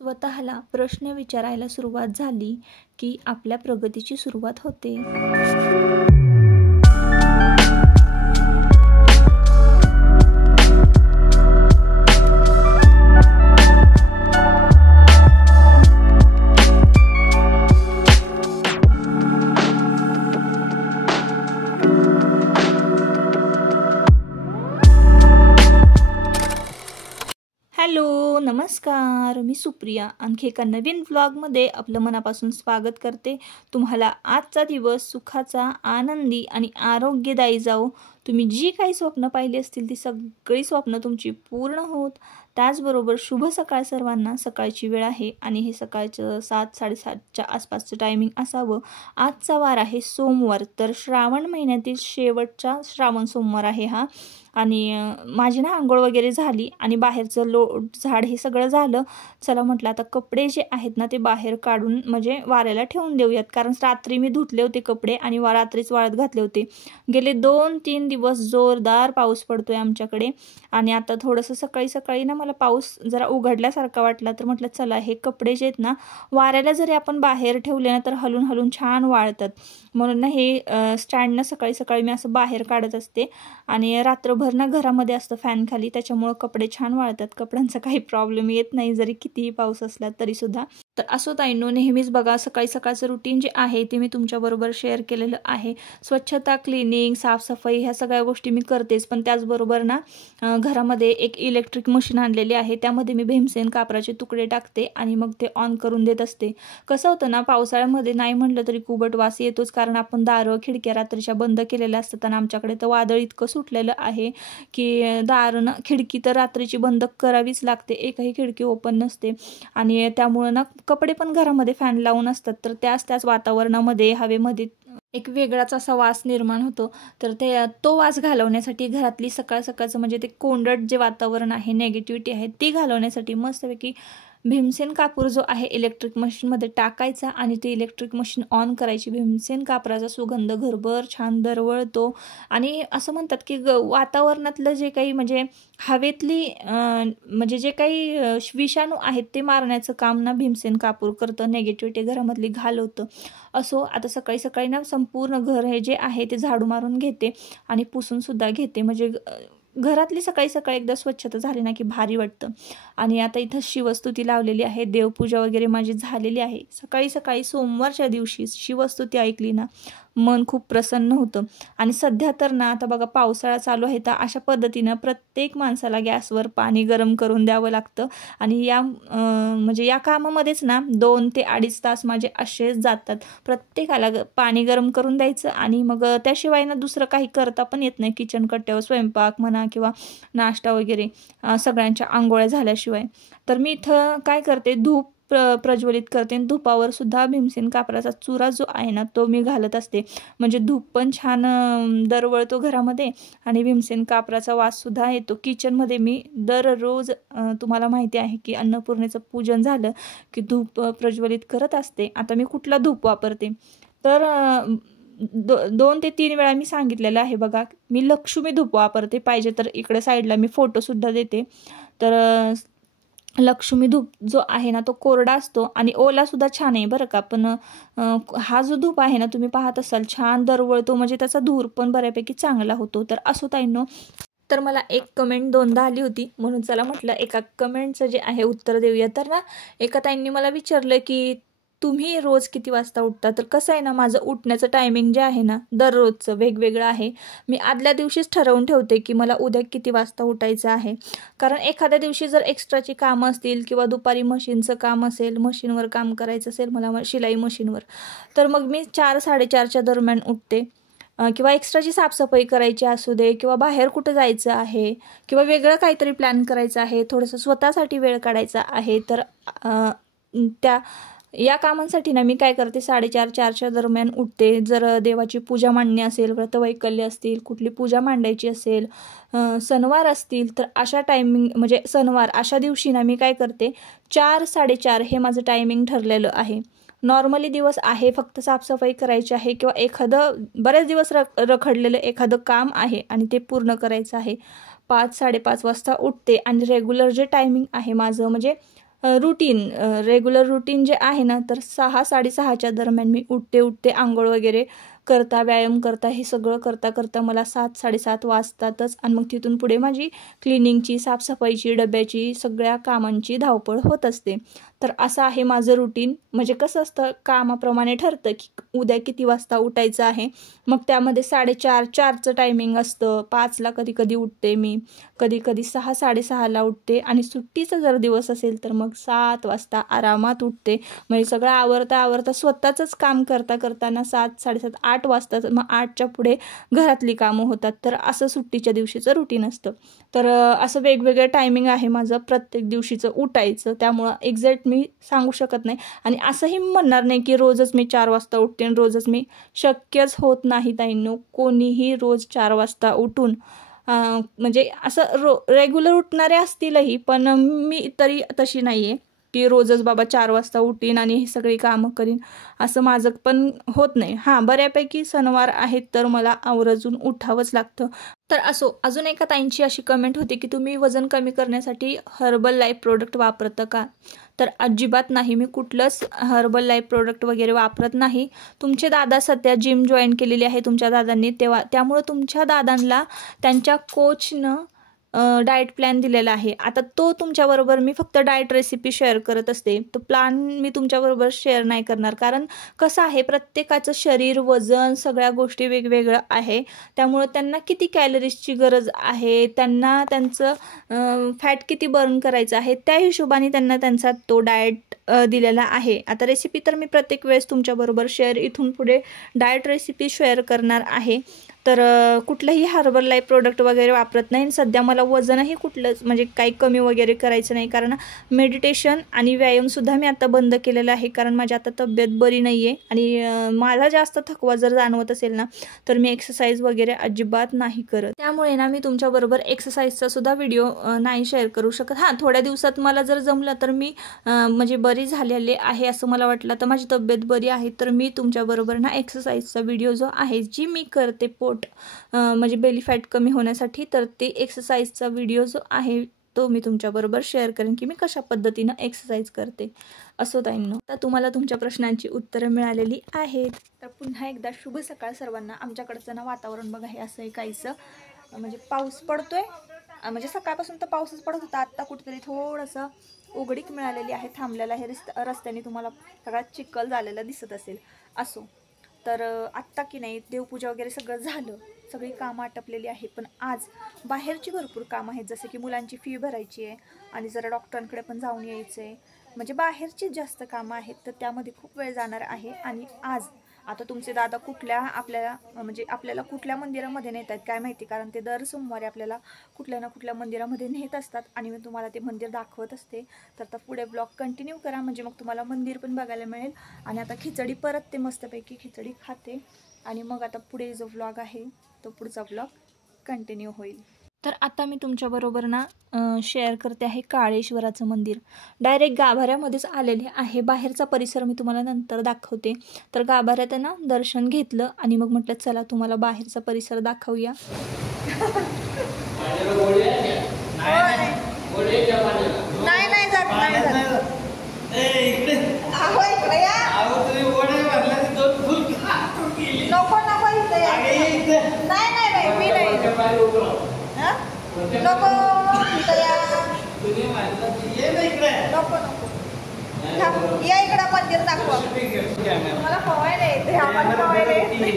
स्वतःला प्रश्न विचारायला सुरुवात झाली की आपल्या प्रगतीची सुरुवात होते. हॅलो, नमस्कार. मी सुप्रिया. आणखी एका नवीन व्लॉगमध्ये आपलं मनापासून स्वागत करते. तुम्हाला आजचा दिवस सुखाचा, आनंदी आणि आरोग्यदायी जाओ. तुम्ही जी काही स्वप्न पाहिली असतील ती सगळी स्वप्न तुमची पूर्ण होत. त्याचबरोबर शुभ सकाळ सर्वांना. सकाळची वेळ आहे आणि हे सकाळचं 7-7:30च्या आसपासचं टायमिंग असावं. आजचा वार आहे सोमवार, तर श्रावण महिन्यातील शेवटचा श्रावण सोमवार आहे हा. आणि माझी ना आंघोळ वगैरे झाली आणि बाहेरचं झाड हे सगळं झालं. चला म्हटलं आता कपडे जे आहेत ना ते बाहेर काढून म्हणजे वाऱ्याला ठेवून देऊयात, कारण रात्री मी धुतले होते कपडे आणि रात्रीच वाळत घातले होते. गेले 2-3 दिवस जोरदार पाऊस पडतोय आमच्याकडे. आणि आता थोडंसं सकाळी सकाळी ना मला पाऊस जरा उघडल्यासारखा वाटला, तर म्हटलं चला हे कपडे जे आहेत ना वाऱ्याला जरी आपण बाहेर ठेवले ना तर हलून हलून छान वाळतात. म्हणून ना हे स्टँडनं सकाळी सकाळी मी असं बाहेर काढत असते. आणि रात्रभर ना घरामध्ये असतं फॅन खाली, त्याच्यामुळं कपडे छान वाळतात. कपड्यांचा काही प्रॉब्लेम येत नाही जरी कितीही पाऊस असला तरीसुद्धा. तर असो ताईंनो, नेहमीच बघा सकाळी सकाळचं रुटीन जे आहे ते मी तुमच्याबरोबर शेअर केलेलं आहे. स्वच्छता, क्लिनिंग, साफसफाई ह्या सगळ्या गोष्टी मी करतेच, पण त्याचबरोबर ना घरामध्ये एक इलेक्ट्रिक मशीन आणलेली आहे. त्यामध्ये मी भीमसेन कापराचे तुकडे टाकते आणि मग ते ऑन करून देत असते. कसं होतं ना, पावसाळ्यामध्ये नाही म्हटलं तरी कुबट वास येतोच, कारण आपण दारं खिडक्या रात्रीच्या बंद केलेल्या असतात. आणि आमच्याकडे तर वादळ इतकं सुटलेलं आहे की दारं ना खिडकी तर रात्रीची बंद करावीच लागते. एकही खिडकी ओपन नसते. आणि त्यामुळं ना कपडे पण घरामध्ये फॅन लावून असतात, तर त्याच वातावरणामध्ये हवेमध्ये एक वेगळाच असा वास निर्माण होतो. तर तो वास घालवण्यासाठी घरातली सकाळ सकाळचं म्हणजे ते कोंडट जे वातावरण आहे, नेगेटिव्हिटी आहे, ती घालवण्यासाठी मस्तपैकी भीमसेन कापूर जो आहे इलेक्ट्रिक मशीनमध्ये टाकायचा आणि ती इलेक्ट्रिक मशीन ऑन करायची. भीमसेन कापराचा सुगंध घरभर छान दरवळतो. आणि असं म्हणतात की वातावरणातलं जे काही म्हणजे हवेतली म्हणजे जे काही विषाणू आहेत ते मारण्याचं काम ना भीमसेन कापूर करतं, नेगेटिव्हिटी घरामधली घालवतं. असो, आता सकाळी सकाळी ना संपूर्ण घर हे जे आहे ते झाडू मारून घेते आणि पुसून सुद्धा घेते. म्हणजे घरातली सकाळी सकाळी एकदा स्वच्छता झाली ना की भारी वाटतं. आणि आता इथं शिवस्तुती लावलेली आहे, देवपूजा वगैरे माझी झालेली आहे. सकाळी सकाळी सोमवारच्या दिवशी शिवस्तुती ऐकली ना मन खूप प्रसन्न होतं. आणि सध्या तर ना आता बघा पावसाळा चालू आहे, तर अशा पद्धतीनं प्रत्येक माणसाला गॅसवर पाणी गरम करून द्यावं लागतं. आणि म्हणजे या कामामध्येच ना 2 ते 2.5 तास माझे असेच जातात. प्रत्येकाला पाणी गरम करून द्यायचं आणि मग त्याशिवाय ना दुसरं काही करता पण येत नाही किचन कट्ट्यावर, स्वयंपाक म्हणा किंवा नाश्ता वगैरे सगळ्यांच्या आंघोळ्या झाल्याशिवाय. तर मी इथं काय करते, धूप प्रज्वलित करते. धुपावर सुद्धा भीमसेन कापराचा चुरा जो आहे ना तो मी घालत असते. म्हणजे धूप पण छान दरवळतो घरामध्ये आणि भीमसेन कापराचा वास सुद्धा येतो. किचनमध्ये मी दररोज तुम्हाला माहिती आहे की अन्नपूर्णेचं पूजन झालं की धूप प्रज्वलित करत असते. आता मी कुठला धूप वापरते तर 2 ते 3 वेळा मी सांगितलेलं आहे बघा. मी लक्ष्मी धूप वापरते. पाहिजे तर इकडे साईडला मी फोटोसुद्धा देते. तर लक्ष्मी धूप जो आहे ना तो कोरडा असतो आणि ओला सुद्धा छान आहे बरं का. पण हा जो धूप आहे ना तुम्ही पाहत असाल छान दरवळतो, म्हणजे त्याचा धूर पण बऱ्यापैकी चांगला होतो. तर असो ताईंनो, तर मला एक कमेंट 2दा आली होती, म्हणून चला म्हटलं एका कमेंटचं जे आहे उत्तर देऊया. तर ना एका ताईंनी मला विचारलं की तुम्ही रोज किती वाजता उठता. तर कसं आहे ना, माझं उठण्याचं टायमिंग जे आहे ना दररोजचं वेगवेगळं आहे. मी आदल्या दिवशीच ठरवून ठेवते की मला उद्या किती वाजता उठायचं आहे. कारण एखाद्या दिवशी जर एक्स्ट्राची कामं असतील किंवा दुपारी मशीनचं काम असेल, मशीनवर काम करायचं असेल मला शिलाई मशीनवर, तर मग मी 4-4:30च्या दरम्यान उठते. किंवा एक्स्ट्राची साफसफाई करायची असू दे किंवा बाहेर कुठं जायचं आहे किंवा वेगळं काहीतरी प्लॅन करायचं आहे, थोडंसं स्वतःसाठी वेळ काढायचा आहे, तर या कामांसाठी ना मी काय करते 4:30-4च्या दरम्यान उठते. जर देवाची पूजा मांडणी असेल, व्रतवैकल्य असतील, कुठली पूजा मांडायची असेल, सणवार असतील, तर अशा टायमिंग म्हणजे सणवार अशा दिवशी ना मी काय करते 4-4:30 हे माझं टायमिंग ठरलेलं आहे. नॉर्मली दिवस आहे फक्त साफसफाई करायची आहे किंवा एखादं बरेच दिवस रखडलेलं एखादं काम आहे आणि ते पूर्ण करायचं आहे, 5-5:30 वाजता उठते. आणि रेग्युलर जे टायमिंग आहे माझं म्हणजे रुटीन रेग्युलर रुटीन जे आहे ना, तर 6-6:30च्या दरम्यान मी उठते आंघोळ वगैरे करता, व्यायाम करता, हे सगळं करता करता मला 7-7:30 वाजतातच. आणि मग तिथून पुढे माझी क्लिनिंगची, साफसफाईची, डब्याची, सगळ्या कामांची धावपळ होत असते. तर असं आहे माझं रुटीन. म्हणजे कसं असतं, कामाप्रमाणे ठरतं की उद्या किती वाजता उठायचं आहे. मग त्यामध्ये 4:30चं टायमिंग असतं. 5ला कधी कधी उठते मी, कधी कधी 6-6:30ला उठते. आणि सुट्टीचा जर दिवस असेल तर मग 7 वाजता आरामात उठते. म्हणजे सगळं आवरता स्वतःचंच काम करता करताना 7-7:30, 8 वाजतात. मग 8च्या पुढे घरातली कामं होतात. तर असं सुट्टीच्या दिवशीचं रुटीन असतं. तर असं वेगवेगळं टायमिंग आहे माझं प्रत्येक दिवशीचं उठायचं. त्यामुळं एक्झॅक्ट मी सांगू शकत नाही. आणि असंही म्हणणार नाही की रोजच मी 4 वाजता उठते आणि रोजच मी, शक्यच होत नाही ताईंनो. कोणीही रोज 4 वाजता उठून म्हणजे असं रेग्युलर उठणारे असतीलही, पण मी तरी तशी नाही आहे की रोजच बाबा 4 वाजता उठीन आणि ही सगळी कामं करीन. असं माझं पण होत नाही. हां, बऱ्यापैकी सणवार आहेत तर मला आवर्जून उठावंच लागतं. तर असो, अजून एका ताईंची अशी कमेंट होती की तुम्ही वजन कमी करण्यासाठी हर्बल लाईफ प्रोडक्ट वापरतं का? तर अजिबात नाही, मी कुठलंच हर्बल लाईफ प्रोडक्ट वगैरे वापरत नाही. तुमचे दादा सध्या जिम जॉईन केलेली आहे तुमच्या दादांनी, त्यामुळं तुमच्या दादांना त्यांच्या कोचनं डाएट प्लॅन दिलेला आहे. आता तो तुमच्याबरोबर मी फक्त डाएट रेसिपी शेअर करत असते. तो प्लॅन मी तुमच्याबरोबर शेअर नाही करणार, कारण कसं आहे, प्रत्येकाचं शरीर, वजन, सगळ्या गोष्टी वेगवेगळं आहे. त्यामुळं त्यांना किती कॅलरीजची गरज आहे, त्यांना त्यांचं फॅट किती बर्न करायचं आहे, त्या हिशोबाने त्यांना त्यांचा तो डाएट दिलेला आहे. आता रेसिपी तर मी प्रत्येक वेळेस तुमच्याबरोबर इथून पुढे डाएट रेसिपी शेअर करणार आहे. तर कुठलंही हर्बल लाईफ प्रोडक्ट वगैरे वापरत नाही. सध्या मला वजनही कुठलंच म्हणजे काही कमी वगैरे करायचं नाही, कारण मेडिटेशन आणि व्यायामसुद्धा मी आता बंद केलेला आहे, कारण माझी आता तब्येत बरी नाही आहे. आणि मला जास्त थकवा जर जाणवत असेल ना, तर मी एक्सरसाइज वगैरे अजिबात नाही करत. त्यामुळे ना मी तुमच्याबरोबर एक्सरसाइजचा सुद्धा व्हिडिओ नाही शेअर करू शकत. हां, थोड्या दिवसात मला जर जमलं तर मी म्हणजे बरी झालेले आहे असं मला वाटलं, तर माझी तब्येत बरी आहे, तर मी तुमच्याबरोबर ना एक्सरसाइजचा व्हिडिओ जो आहे, जी मी करते पोट म्हणजे बेली फॅट कमी होण्यासाठी, तर ते एक्सरसाइजचा व्हिडिओ जो आहे तो मी तुमच्याबरोबर शेअर करेन की मी कशा पद्धतीनं एक्सरसाइज करते. असो ताईंनो, तर तुम्हाला तुमच्या प्रश्नांची उत्तरं मिळालेली आहेत. तर पुन्हा एकदा शुभ सकाळ सर्वांना. आमच्याकडचं ना वातावरण बघा हे असं आहे काहीसं, म्हणजे पाऊस पडतोय. म्हणजे सकाळपासून तर पाऊसच पडत होता, आत्ता कुठेतरी थोडंसं उघडीक मिळालेली आहे. थांबलेला आहे रस्त्याने, तुम्हाला सगळा चिखल झालेला दिसत असेल. असो, तर आत्ता की नाही देवपूजा वगैरे सगळं झालं, सगळी कामं आटपलेली आहे. पण आज बाहेरची भरपूर कामं आहेत, जसं की मुलांची फी भरायची आहे आणि जरा डॉक्टरांकडे पण जाऊन यायचं आहे. म्हणजे बाहेरचीच जास्त कामं आहेत, तर त्यामध्ये खूप वेळ जाणार आहे. आणि आज आता तुमचे दादा आपल्याला कुठल्या मंदिरामध्ये नेत आहेत काय माहिती, कारण ते दर सोमवारी आपल्याला कुठल्या ना कुठल्या मंदिरामध्ये नेत असतात आणि मी तुम्हाला ते मंदिर दाखवत असते. तर आता पुढे ब्लॉग कंटिन्यू करा, म्हणजे मग तुम्हाला मंदिर पण बघायला मिळेल. आणि आता खिचडी परत ते मस्तपैकी खिचडी खाते आणि मग आता पुढे जो ब्लॉग आहे तो पुढचा ब्लॉग कंटिन्यू होईल. तर आता मी तुमच्याबरोबर ना शेअर करते आहे काळेश्वराचं मंदिर. डायरेक्ट गाभाऱ्यामध्येच आलेले आहे. बाहेरचा परिसर मी तुम्हाला नंतर दाखवते. तर गाभाऱ्यात ना दर्शन घेतलं आणि मग म्हटलं चला तुम्हाला बाहेरचा परिसर दाखवूया. नको या इकडं मंदिर दाखवा. मला पवायला येते, आम्हाला पवायला येते.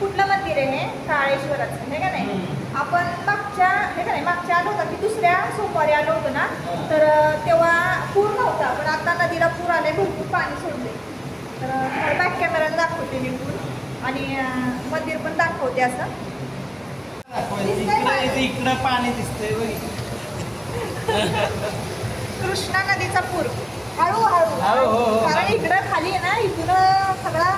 कुठलं मंदिर आहे हे? काळेश्वराचं, हे का नाही? आपण मागच्या आलो होता की दुसऱ्या सोमवारी आलो होतो ना, तर तेव्हा पूर नव्हता, पण आता नदीला पूर आले, भरपूर पाणी सोडले. तर बॅक कॅमेरात दाखवते मी पूर आणि मंदिर पण दाखवते. असं इकडं पाणी दिसतंय, कृष्णा नदीचा पूर हळूहळू, कारण इकडं खाली आहे ना, इथून सगळा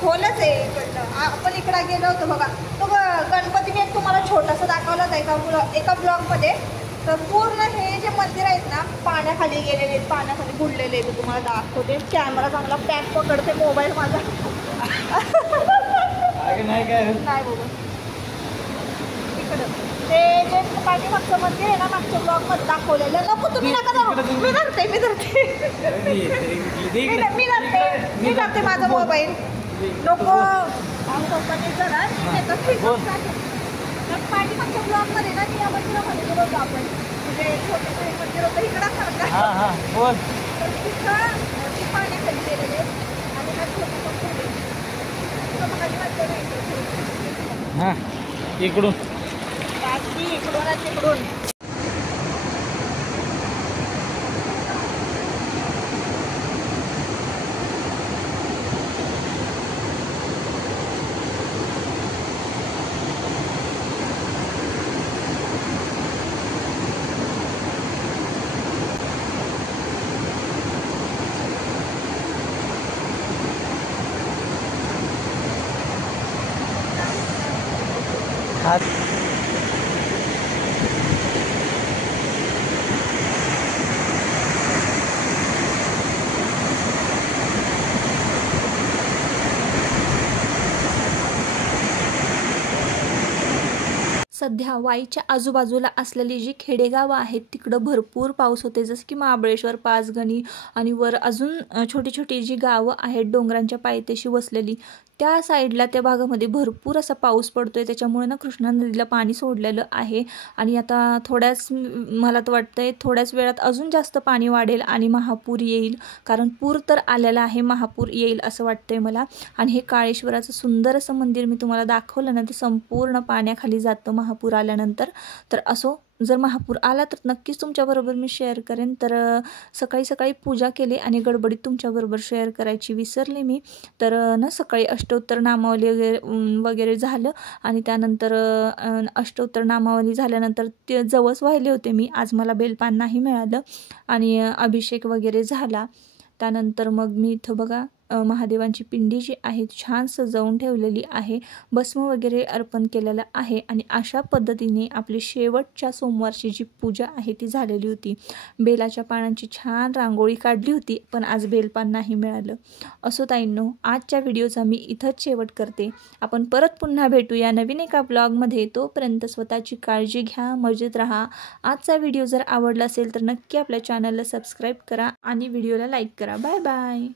खोलच आहे इकडनं. आपण इकडं गेलो होतो बघा, तो गणपती मी तुम्हाला छोटासा दाखवलाच आहे एका ब्लॉगमध्ये. तर पूर्ण हे जे मंदिर आहेत ना, पाण्याखाली गेलेले आहेत, पाण्याखाली बुडलेले आहेत. तुम्हाला दाखवते, कॅमेरा चांगला पॅक पकडते, मोबाईल माझा नाही बघू इकडं. ते जे पाठीमागचं मंदिर आहे ना, मागच्या ब्लॉगमध्ये दाखवलेलं. नको तुम्ही नका जाऊ. मी धरते मी धरते माझा मोबाईल. नको पाठीमागच्या ब्लॉगमध्ये ना या मंदिरामध्ये गेलो होतो आपण. म्हणजे छोटे मंदिर होतं इकडं सारखं. पाण्याखाली गेलेले आणि इकडून इकडून सध्या वाईच्या आजूबाजूला असलेली जी खेडेगावं आहेत तिकडं भरपूर पाऊस होते, जसं की महाबळेश्वर, पाचगणी आणि वर अजून छोटी छोटी जी गावं आहेत डोंगरांच्या पायथ्याशी वसलेली, त्या साईडला त्या भागामध्ये भरपूर असा पाऊस पडतोय. त्याच्यामुळे ना कृष्णा नदीला पाणी सोडलेलं आहे आणि आता मला तर वाटतंय थोड्याच वेळात अजून जास्त पाणी वाढेल आणि महापूर येईल. कारण पूर तर आलेला आहे, महापूर येईल असं वाटतंय मला. आणि हे काळेश्वराचं सुंदर असं मंदिर मी तुम्हाला दाखवलं ना, ते संपूर्ण पाण्याखाली जातं महापूर आल्यानंतर. तर असो, जर महापूर आला तर नक्कीच तुमच्याबरोबर मी शेअर करेन. तर सकाळी सकाळी पूजा केली आणि गडबडीत तुमच्याबरोबर शेअर करायची विसरले मी. तर ना सकाळी अष्टोत्तर नामावली वगैरे झालं आणि त्यानंतर अष्टोत्तर नामावली झाल्यानंतर ते जवस वाहिले होते मी. आज मला बेलपान नाही मिळालं आणि अभिषेक वगैरे झाला. त्यानंतर मग मी इथं बघा महादेवांची पिंडी जी आहे छान सजवून ठेवलेली आहे, भस्म वगैरे अर्पण केलेलं आहे आणि अशा पद्धतीने आपली शेवटच्या सोमवारची जी पूजा आहे ती झालेली होती. बेलाच्या पानांची छान रांगोळी काढली होती, पण आज बेलपान नाही मिळालं. असो ताईंनो, आजच्या व्हिडिओचा मी इथंच शेवट करते. आपण परत पुन्हा भेटूया नवीन एका ब्लॉगमध्ये. तोपर्यंत स्वतःची काळजी घ्या, मजेत राहा. आजचा व्हिडिओ जर आवडला असेल तर नक्की आपल्या चॅनलला सबस्क्राईब करा आणि व्हिडिओला लाईक करा. Bye bye.